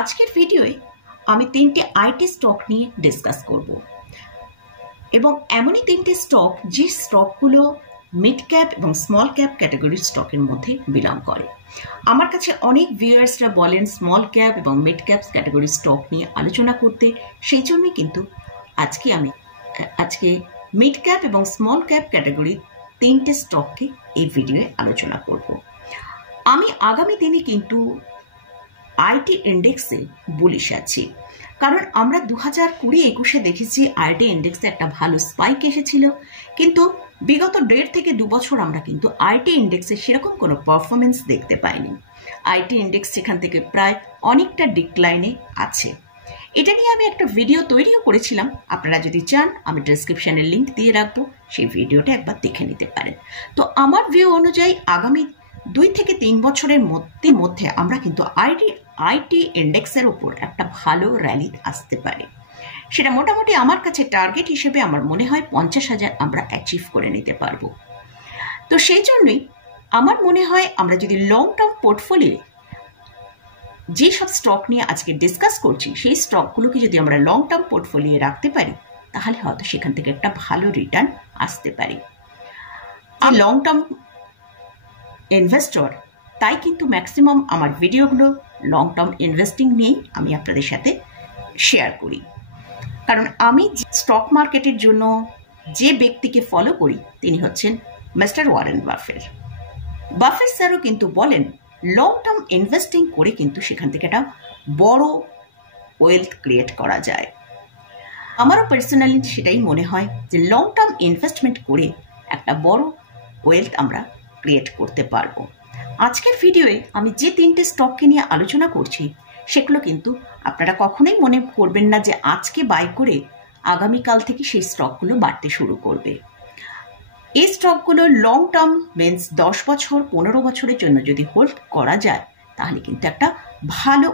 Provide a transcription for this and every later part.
আজকের ভিডিওয়ে আমি তিনটে আইটি স্টক নিয়ে ডিসকাস করব এবং এমনই তিনটে স্টক যে স্টকগুলো মিড ক্যাপ এবং স্মল ক্যাপ ক্যাটাগরির স্টকের মধ্যে বিলং করে। আমার কাছে অনেক ভিউয়ার্সরা বলেন স্মল ক্যাপ এবং মিড ক্যাপ ক্যাটাগরির স্টক নিয়ে আলোচনা করতে, সেই জন্যই কিন্তু আজকে মিড ক্যাপ এবং স্মল ক্যাপ ক্যাটাগরির তিনটে স্টককে এই ভিডিওয়ে আলোচনা করব। আমি আগামী দিনে কিন্তু আইটি ইন্ডেক্সে বুলিশ আছি, কারণ আমরা 2020-21 দেখেছি আইটি ইন্ডেক্সে একটা ভালো স্পাইক এসেছিল, কিন্তু বিগত 1.5 থেকে 2 বছর আমরা কিন্তু আইটি ইন্ডেক্সে সেরকম কোনো পারফরমেন্স দেখতে পাইনি। আইটি ইন্ডেক্স সেখান থেকে প্রায় অনেকটা ডিক্লাইনে আছে। এটা নিয়ে আমি একটা ভিডিও তৈরিও করেছিলাম, আপনারা যদি চান আমি ডেসক্রিপশনে লিঙ্ক দিয়ে রাখবো, সেই ভিডিওটা একবার দেখে নিতে পারেন। তো আমার ভিউ অনুযায়ী আগামী 2 থেকে 3 বছরের মধ্যে আমরা কিন্তু আইটি ইন্ডেক্সের উপর একটা ভালো র্যালি আসতে পারে। সেটা মোটামুটি আমার কাছে টার্গেট হিসেবে আমার মনে হয় 50,000 আমরা অ্যাচিভ করে নিতে পারবো। তো সেই জন্যই আমার মনে হয় আমরা যদি লং টার্ম পোর্টফোলিও যেসব স্টক নিয়ে আজকে ডিসকাস করছি সেই স্টকগুলোকে যদি আমরা লং টার্ম পোর্টফোলিও রাখতে পারি, তাহলে হয়তো সেখান থেকে একটা ভালো রিটার্ন আসতে পারে। আর লং টার্ম ইনভেস্টর, তাই কিন্তু ম্যাক্সিমাম আমার ভিডিওগুলো লং টার্ম ইনভেস্টিং নিয়েই আমি আপনাদের সাথে শেয়ার করি। কারণ আমি স্টক মার্কেটের জন্য যে ব্যক্তিকে ফলো করি তিনি হচ্ছেন মিস্টার ওয়ারেন বাফেট। বাফেট স্যারও কিন্তু বলেন লং টার্ম ইনভেস্টিং করে কিন্তু সেখান থেকে একটা বড় ওয়েলথ ক্রিয়েট করা যায়। আমারও পার্সোনালি সেটাই মনে হয় যে লং টার্ম ইনভেস্টমেন্ট করে একটা বড় ওয়েলথ আমরা ক্রিয়েট করতে পারবো। আজকের ভিডিওয়ে আমি যে তিনটে স্টককে নিয়ে আলোচনা করছি সেগুলো কিন্তু আপনারা কখনোই মনে করবেন না যে আজকে বাই করে আগামীকাল থেকে সেই স্টকগুলো বাড়তে শুরু করবে। এই স্টকগুলো লং টার্ম মিন্স 10 বছর 15 বছরের জন্য যদি হোল্ড করা যায়, তাহলে কিন্তু একটা ভালো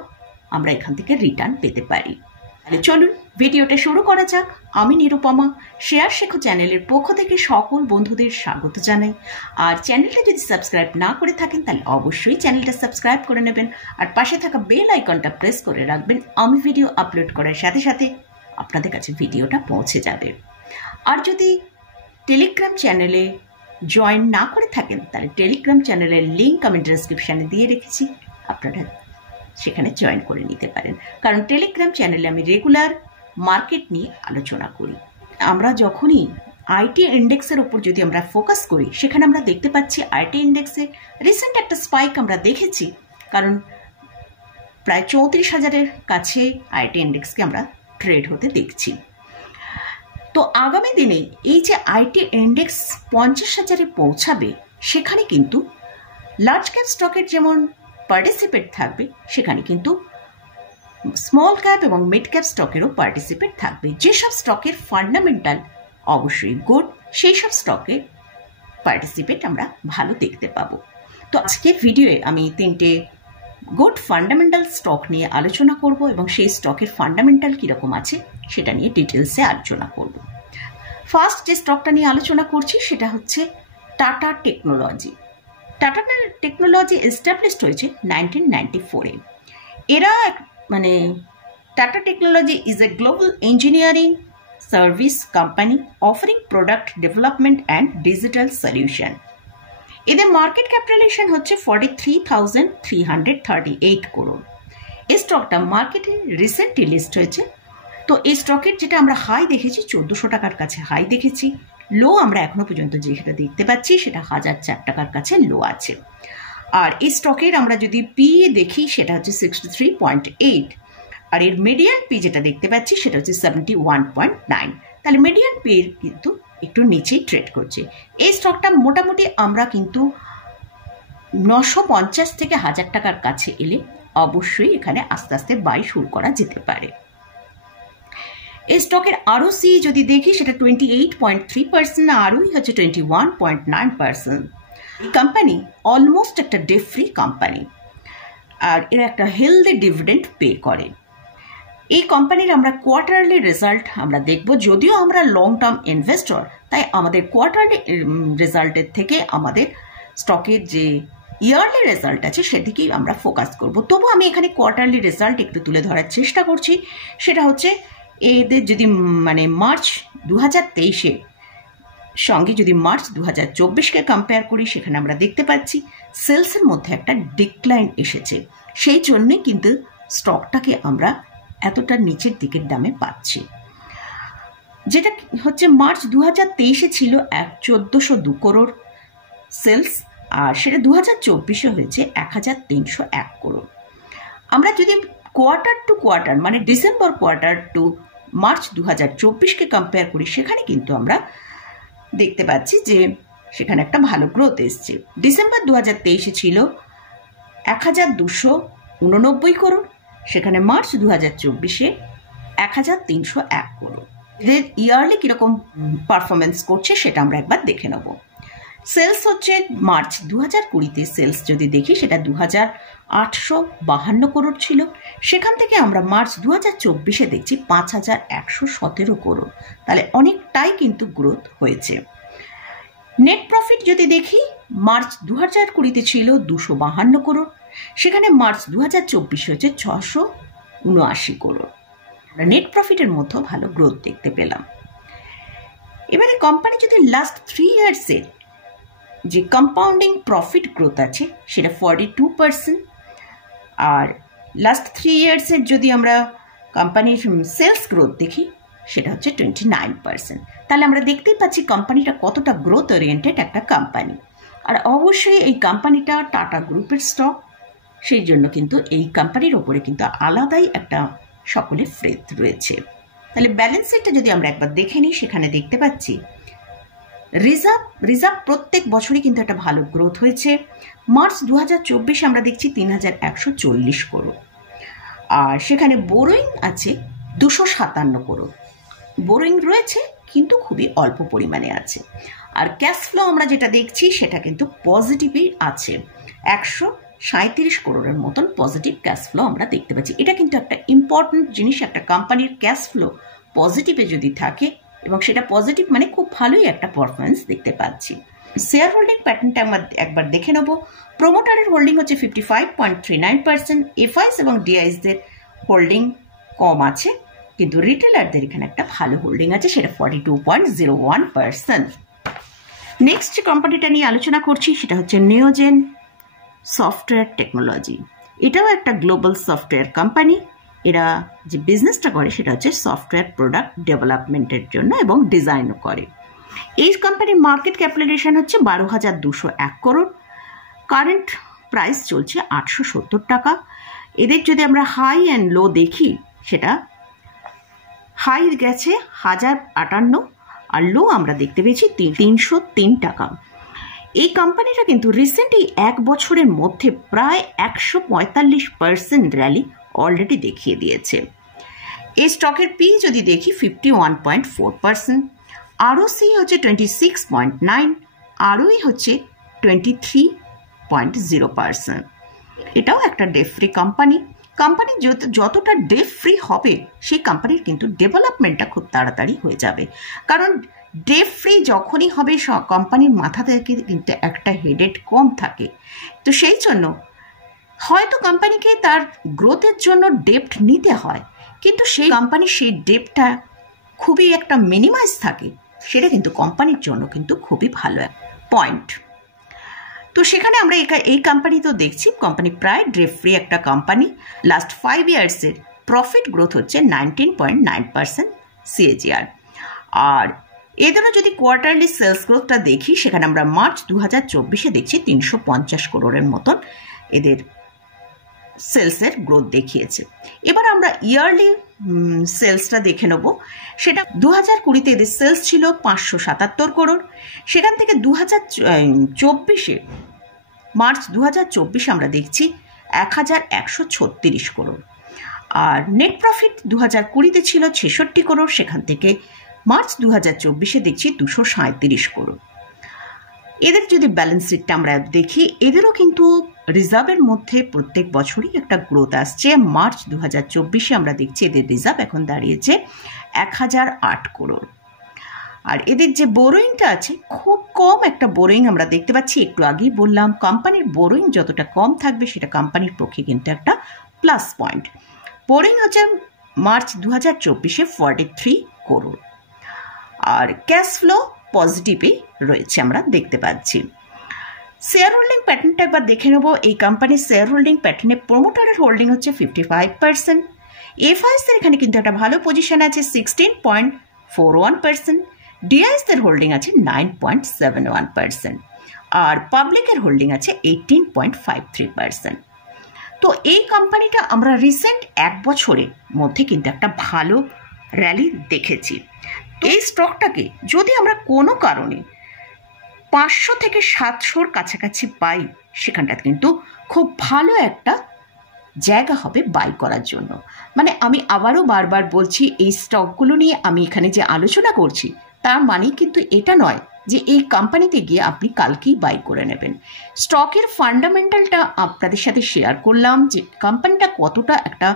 আমরা এখান থেকে রিটার্ন পেতে পারি। তাহলে চলুন ভিডিওটা শুরু করা যাক। আমি নিরুপমা, শেয়ার শেখো চ্যানেলের পক্ষ থেকে সকল বন্ধুদের স্বাগত জানাই। আর চ্যানেলটা যদি সাবস্ক্রাইব না করে থাকেন তাহলে অবশ্যই চ্যানেলটা সাবস্ক্রাইব করে নেবেন, আর পাশে থাকা বেল আইকনটা প্রেস করে রাখবেন। আমি ভিডিও আপলোড করার সাথে সাথে আপনাদের কাছে ভিডিওটা পৌঁছে যাবে। আর যদি টেলিগ্রাম চ্যানেলে জয়েন না করে থাকেন তাহলে টেলিগ্রাম চ্যানেলের লিঙ্ক আমি ডেসক্রিপশানে দিয়ে রেখেছি, আপনারা সেখানে জয়েন করে নিতে পারেন। কারণ টেলিগ্রাম চ্যানেলে আমি রেগুলার মার্কেট নিয়ে আলোচনা করি। আমরা যখনই আইটি ইন্ডেক্সের ওপর যদি আমরা ফোকাস করি, সেখানে আমরা দেখতে পাচ্ছি আইটি ইন্ডেক্সে রিসেন্ট একটা স্পাইক আমরা দেখেছি, কারণ প্রায় 34,000-এর কাছে আইটি ইন্ডেক্সকে আমরা ট্রেড হতে দেখছি। তো আগামী দিনে এই যে আইটি ইন্ডেক্স 50,000-এ পৌঁছাবে, সেখানে কিন্তু লার্জ ক্যাপ স্টকের যেমন পার্টিসিপেট থাকবে, সেখানে কিন্তু স্মল ক্যাপ এবং মিড ক্যাপ স্টকেরও পার্টিসিপেট থাকবে। যেসব স্টকের ফান্ডামেন্টাল অবশ্যই গুড, সেই সব স্টকের পার্টিসিপেট আমরা ভালো দেখতে পাবো। তো আজকের ভিডিওয়ে আমি তিনটে গুড ফান্ডামেন্টাল স্টক নিয়ে আলোচনা করব এবং সেই স্টকের ফান্ডামেন্টাল কীরকম আছে সেটা নিয়ে ডিটেলসে আলোচনা করব। ফার্স্ট যে স্টকটা নিয়ে আলোচনা করছি সেটা হচ্ছে tata technology. Tata technology established হয়েছে 1994-এ। এরা tata technology is a global engineering service company offering product development and digital solution. এদের মার্কেট ক্যাপিটালাইজেশন হচ্ছে 43,338 করোড়। এই স্টকটা মার্কেটে রিসেন্টলি লিস্ট হয়েছে। তো এই স্টকের যেটা আমরা হাই দেখেছি 1400 টাকার কাছে হাই দেখেছি, লো আমরা এখনো পর্যন্ত যেটা দেখতে পাচ্ছি সেটা 1004 টাকার কাছে লো আছে। আর এই স্টকের আমরা যদি পি দেখি সেটা হচ্ছে 63.8, আর এর মিডিয়ান পি যেটা দেখতে পাচ্ছি সেটা হচ্ছে 71.9। তাহলে মিডিয়ান পি কিন্তু একটু নিচেই ট্রেড করছে। এই স্টকটা মোটামুটি আমরা কিন্তু 950 থেকে 1000 টাকার কাছে এলে অবশ্যই এখানে আস্তে আস্তে বাই শুরু করা যেতে পারে। এই স্টকের আরওসি যদি দেখি সেটা 28.3%, আরওই হচ্ছে 21.9%। এই কোম্পানি অলমোস্ট একটা ডেট ফ্রি কোম্পানি, আর এরা একটা হেলদি ডিভিডেন্ড পে করে। এই কোম্পানির আমরা কোয়ার্টারলি রেজাল্ট আমরা দেখব। যদিও আমরা লং টার্ম ইনভেস্টর, তাই আমাদের কোয়ার্টারলি রেজাল্টের থেকে আমাদের স্টকের যে ইয়ারলি রেজাল্ট আছে সেদিকেই আমরা ফোকাস করব। তবু আমি এখানে কোয়ার্টারলি রেজাল্ট একটু তুলে ধরার চেষ্টা করছি। সেটা হচ্ছে এদের যদি মানে মার্চ 2023-এর সঙ্গে যদি মার্চ 2024-কে কম্পেয়ার করি, সেখানে আমরা দেখতে পাচ্ছি সেলসের মধ্যে একটা ডিক্লাইন এসেছে। সেই জন্যে কিন্তু স্টকটাকে আমরা এতটা নিচের দিকের দামে পাচ্ছি। যেটা হচ্ছে মার্চ 2023-এ ছিল 1402 করোড় সেলস, আর সেটা 2024-এ হয়েছে 1301 করোড়। আমরা যদি কোয়ার্টার টু কোয়ার্টার মানে ডিসেম্বর কোয়ার্টার টু মার্চ 2024-কে কম্পেয়ার করি, সেখানে কিন্তু আমরা দেখতে পাচ্ছি যে সেখানে একটা ভালো গ্রোথ এসছে। ডিসেম্বর 2023-এ ছিল 1289 করোড়, সেখানে মার্চ 2024-এ 1301 করোড়। এদের ইয়ারলি কীরকম পারফরমেন্স করছে সেটা আমরা একবার দেখে নেব। সেলস হচ্ছে মার্চ 2020-তে সেলস যদি দেখি সেটা 2852 করোড় ছিল। সেখান থেকে আমরা মার্চ 2024-এ দেখছি 5117 করোড়। তাহলে অনেকটাই কিন্তু গ্রোথ হয়েছে। নেট প্রফিট যদি দেখি মার্চ 2020-তে ছিল 252 করোড়, সেখানে মার্চ 2024-এ হচ্ছে 679 করোড়। আমরা নেট প্রফিটের মধ্যেও ভালো গ্রোথ দেখতে পেলাম। এবারে কোম্পানি যদি লাস্ট 3 ইয়ার্সের যে কম্পাউন্ডিং প্রফিট গ্রোথ আছে সেটা 42%, আর লাস্ট 3 ইয়ার্সের যদি আমরা কোম্পানির সেলস গ্রোথ দেখি সেটা হচ্ছে 29%। তাহলে আমরা দেখতেই পাচ্ছি কোম্পানিটা কতটা গ্রোথ ওরিয়েন্টেড একটা কোম্পানি। আর অবশ্যই এই কোম্পানিটা টাটা গ্রুপের স্টক, সেই জন্য কিন্তু এই কোম্পানির ওপরে কিন্তু আলাদাই একটা সকলের ফেথ রয়েছে। তাহলে ব্যালেন্স শিটটা যদি আমরা একবার দেখে নিই, সেখানে দেখতে পাচ্ছি রিজার্ভ প্রত্যেক বছরই কিন্তু একটা ভালো গ্রোথ হয়েছে। মার্চ 2024-এ আমরা দেখছি 3140 করোড়, আর সেখানে বোরোইং আছে 257 করোড়। বোরোইং রয়েছে কিন্তু খুবই অল্প পরিমাণে আছে। আর ক্যাশ ফ্লো আমরা যেটা দেখছি সেটা কিন্তু পজিটিভই আছে, 137 করোড়ের মতন পজিটিভ ক্যাশ ফ্লো আমরা দেখতে পাচ্ছি। এটা কিন্তু একটা ইম্পর্টেন্ট জিনিস, একটা কোম্পানির ক্যাশ ফ্লো পজিটিভে যদি থাকে এবং সেটা পজিটিভ মানে খুব ভালোই একটা পারফরমেন্স দেখতে পাচ্ছি। শেয়ার হোল্ডিং প্যাটার্নটা আমরা একবার দেখে নেব। প্রোমোটারের হোল্ডিং হচ্ছে 55.39%, এফআইস এবং ডিআইসদের হোল্ডিং কম আছে, কিন্তু রিটেলারদের এখানে একটা ভালো হোল্ডিং আছে, সেটা 42.01%। নেক্সট যে কোম্পানিটা নিয়ে আলোচনা করছি সেটা হচ্ছে নিওজেন সফটওয়্যার টেকনোলজি। এটাও একটা গ্লোবাল সফটওয়্যার কোম্পানি। এরা যে বিজনেসটা করে সেটা হচ্ছে সফটওয়্যার প্রোডাক্ট ডেভেলপমেন্টের জন্য এবং ডিজাইনও করে। এই কোম্পানির মার্কেট ক্যাপিটালাইজেশন হচ্ছে 12,201 করোড়। কারেন্ট প্রাইস চলছে 870 টাকা। এদের যদি আমরা হাই অ্যান্ড লো দেখি, সেটা হাই গেছে 1058 আর লো আমরা দেখতে পেয়েছি 303 টাকা। এই কোম্পানিটা কিন্তু রিসেন্টলি 1 বছরের মধ্যে প্রায় 145% র্যালি অলরেডি দেখিয়ে দিয়েছে। এই স্টকের পি যদি দেখি 51.4%, আরওসি হচ্ছে 26.9, আরওই হচ্ছে 23.0%। এটাও একটা ডেট ফ্রি কোম্পানি। কোম্পানি যতটা ডেট ফ্রি হবে সেই কোম্পানির কিন্তু ডেভেলপমেন্টটা খুব তাড়াতাড়ি হয়ে যাবে, কারণ ডেট ফ্রি যখনই হবে কোম্পানির মাথা থেকে কিন্তু একটা হেডেড কম থাকে। তো সেই জন্য হয়তো কোম্পানিকে তার গ্রোথের জন্য ডেপ্ট নিতে হয়, কিন্তু সেই কোম্পানির সেই ডেপ্টটা খুবই একটা মিনিমাইজ থাকে, সেটা কিন্তু কোম্পানির জন্য কিন্তু খুবই ভালো পয়েন্ট। তো সেখানে আমরা এই কোম্পানি তো দেখছি কোম্পানি প্রায় ডেট ফ্রি একটা কোম্পানি। লাস্ট 5 ইয়ার্সের প্রফিট গ্রোথ হচ্ছে 19.9% CAGR। আর এদেরও যদি কোয়ার্টারলি সেলস গ্রোথটা দেখি, সেখানে আমরা মার্চ 2024-এ দেখছি 350 করোড়ের মতন এদের সেলসের গ্রোথ দেখিয়েছে। এবার আমরা ইয়ারলি সেলসটা দেখে নেব। সেটা 2020-তে এদের সেলস ছিল 577 করোড়, সেখান থেকে 2024-এ মার্চ 2024-এ আমরা দেখছি 1136 করোড়। আর নেট প্রফিট 2020-তে ছিল 66 করোড়, সেখান থেকে মার্চ 2024-এ দেখছি 237 করোড়। এদের যদি ব্যালেন্স শিটটা আমরা দেখি, এদেরও কিন্তু রিজার্ভের মধ্যে প্রত্যেক বছরই একটা গ্রোথ আসছে। মার্চ 2024-এ আমরা দেখছি এদের রিজার্ভ এখন দাঁড়িয়েছে 1008 করোড়। আর এদের যে বোরোইংটা আছে খুব কম একটা বোরোইং আমরা দেখতে পাচ্ছি। একটু আগেই বললাম কোম্পানির বোরোইং যতটা কম থাকবে সেটা কোম্পানির পক্ষে কিন্তু একটা প্লাস পয়েন্ট। বোরোইং হচ্ছে মার্চ 2024-এ 43 করোড়। আর ক্যাশ ফ্লো পজিটিভই রয়েছে আমরা দেখতে পাচ্ছি। শেয়ার হোল্ডিং প্যাটার্নটা একবার দেখে নেব। এই কোম্পানির শেয়ার হোল্ডিং প্যাটার্নে প্রোমোটারের হোল্ডিং হচ্ছে 55%। এফআইএসদের এখানে কিন্তু একটা ভালো পজিশন আছে 16.41%। ডিআইএসদের হোল্ডিং আছে 9.71%। আর পাবলিকের হোল্ডিং আছে 18.53%। তো এই কোম্পানিটা আমরা রিসেন্ট 1 বছরের মধ্যে কিন্তু একটা ভালো র্যালি দেখেছি। এই স্টকটাকে যদি আমরা কোনো কারণে 500 থেকে 700-র কাছাকাছি পাই, সেখানটা কিন্তু খুব ভালো একটা জায়গা হবে বাই করার জন্য। মানে আমি আবারও বারবার বলছি, এই স্টকগুলো নিয়ে আমি এখানে যে আলোচনা করছি তার মানে কিন্তু এটা নয় যে এই কোম্পানিতে গিয়ে আপনি কালকেই বাই করে নেবেন। স্টকের ফান্ডামেন্টালটা আপনাদের সাথে শেয়ার করলাম যে কোম্পানিটা কতটা একটা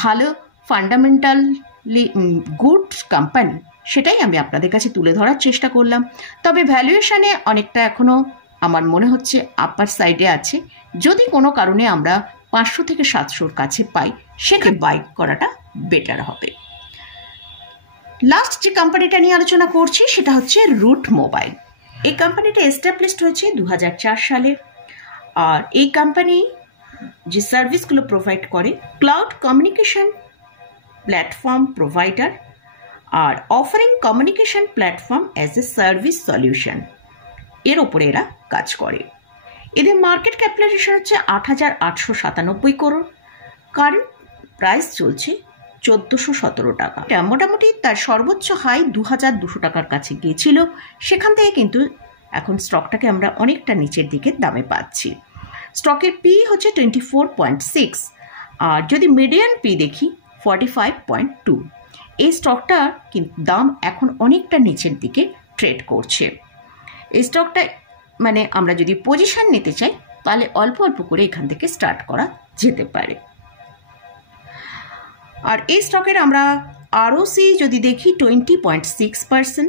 ভালো ফান্ডামেন্টালি গুড কোম্পানি, সেটাই আমি আপনাদের কাছে তুলে ধরার চেষ্টা করলাম। তবে ভ্যালুয়েশনে অনেকটা এখনও আমার মনে হচ্ছে আপার সাইডে আছে। যদি কোনো কারণে আমরা 500 থেকে 700-র কাছে পাই, সেখানে বাই করাটা বেটার হবে। লাস্ট যে কোম্পানিটা নিয়ে আলোচনা করছি সেটা হচ্ছে রুট মোবাইল। এই কোম্পানিটা এস্টাবলিশড হয়েছে 2004 সালে। আর এই কোম্পানি যে সার্ভিসগুলো প্রোভাইড করে, cloud communication platform provider R offering communication platform as a service solution, এর ওপরে এরা কাজ করে। এদের মার্কেট ক্যাপিটালাইজেশন হচ্ছে 8,897 করোড়। কারেন্ট প্রাইস চলছে 1,417 টাকা। এটা মোটামুটি তার সর্বোচ্চ হাই 2,200 টাকার কাছে গিয়েছিল। সেখান থেকে কিন্তু এখন স্টকটাকে আমরা অনেকটা নিচের দিকে দামে পাচ্ছি। স্টকের পি হচ্ছে 24.6, আর যদি মিডিয়ান পি দেখি 45.2। এই স্টকটার কিন্তু দাম এখন অনেকটা নিচের দিকে ট্রেড করছে। এই স্টকটা মানে আমরা যদি পজিশন নিতে চাই তাহলে অল্প অল্প করে এখান থেকে স্টার্ট করা যেতে পারে। আর এই স্টকের আমরা আরওসি যদি দেখি 20.6%,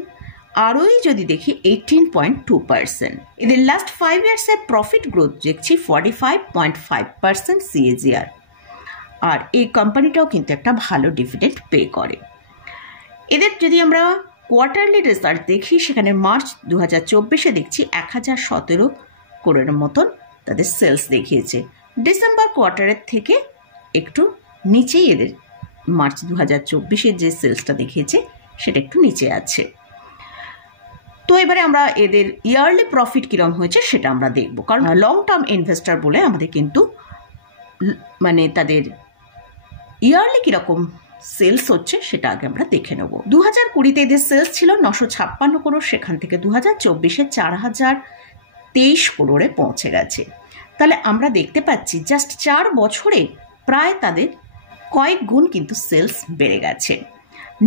আরওই যদি দেখি 18.2%। এদের লাস্ট 5 ইয়ার্সের প্রফিট গ্রোথ দেখছি 45.5% CAGR। আর এই কোম্পানিটাও কিন্তু একটা ভালো ডিভিডেন্ড পে করে। এদের যদি আমরা কোয়ার্টারলি রেজাল্ট দেখি, সেখানে মার্চ 2024-এ দেখছি 1,017 করোড়ের মতন তাদের সেলস দেখিয়েছে। ডিসেম্বর কোয়ার্টারের থেকে একটু নিচেই এদের মার্চ 2024-এর যে সেলসটা দেখিয়েছে সেটা একটু নিচে আছে। তো এবারে আমরা এদের ইয়ারলি প্রফিট কীরকম হয়েছে সেটা আমরা দেখব, কারণ লং টার্ম ইনভেস্টর বলে আমাদের কিন্তু মানে তাদের ইয়ারলি কীরকম সেলস হচ্ছে সেটা আগে আমরা দেখে নেব। 2020-তে এদের সেলস ছিল 956 করোড়, সেখান থেকে 2024-এ 4,023 করোড়ে পৌঁছে গেছে। তাহলে আমরা দেখতে পাচ্ছি জাস্ট 4 বছরে প্রায় তাদের কয়েক গুণ কিন্তু সেলস বেড়ে গেছে।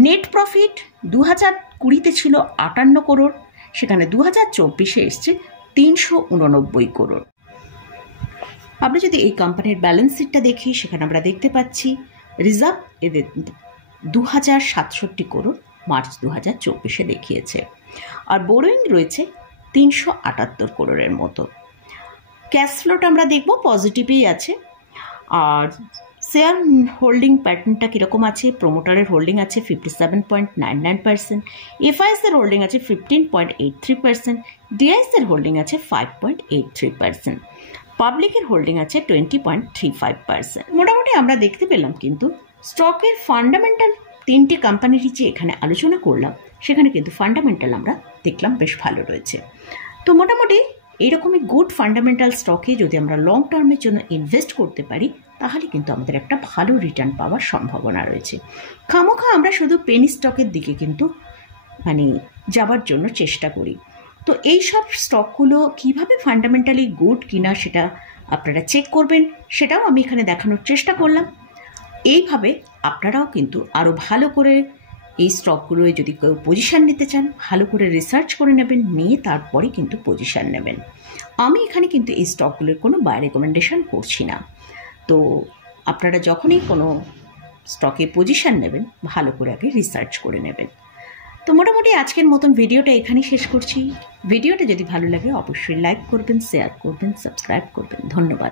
নেট প্রফিট 2020-তে ছিল 58 করোড়, সেখানে 2024-এ এসছে 389 করোড়। আমরা যদি এই কোম্পানির ব্যালেন্স শিটটা দেখি, সেখানে আমরা দেখতে পাচ্ছি রিজার্ভ এদের 2,067 করোড় মার্চ 2024-এ দেখিয়েছে। আর বোরোইং রয়েছে 378 করোড়ের মতো। ক্যাশ ফ্লোটা আমরা দেখব পজিটিভই আছে। আর শেয়ার হোল্ডিং প্যাটার্নটা কীরকম আছে, প্রোমোটারের হোল্ডিং আছে 57.99%, এফআইএসের হোল্ডিং আছে 15.83%, ডিআইএসের হোল্ডিং আছে 5.83%, পাবলিকের হোল্ডিং আছে 20.35%। মোটামুটি আমরা দেখতে পেলাম কিন্তু স্টকের ফান্ডামেন্টাল 3টে কোম্পানির যে এখানে আলোচনা করলাম, সেখানে কিন্তু ফান্ডামেন্টাল আমরা দেখলাম বেশ ভালো রয়েছে। তো মোটামুটি এইরকমই গুড ফান্ডামেন্টাল স্টকে যদি আমরা লং টার্মের জন্য ইনভেস্ট করতে পারি, তাহলে কিন্তু আমাদের একটা ভালো রিটার্ন পাওয়ার সম্ভাবনা রয়েছে। খামোখা আমরা শুধু পেনি স্টকের দিকে কিন্তু মানে যাবার জন্য চেষ্টা করি। তো এই সব স্টকগুলো কীভাবে ফান্ডামেন্টালি গুড কিনা সেটা আপনারা চেক করবেন, সেটাও আমি এখানে দেখানোর চেষ্টা করলাম। এইভাবে আপনারাও কিন্তু আরও ভালো করে এই স্টকগুলোয় যদি কেউ পজিশান নিতে চান, ভালো করে রিসার্চ করে নেবেন, নিয়ে তারপরে কিন্তু পজিশান নেবেন। আমি এখানে কিন্তু এই স্টকগুলোর কোনো বাই রেকমেন্ডেশন করছি না। তো আপনারা যখনই কোনো স্টকে পজিশান নেবেন, ভালো করে আগে রিসার্চ করে নেবেন। তো তো মোটামুটি আজকের মতন ভিডিওটা এখানেই শেষ করছি। ভিডিওটা যদি ভালো লাগে অবশ্যই লাইক করবেন, শেয়ার করবেন, সাবস্ক্রাইব করবেন। ধন্যবাদ।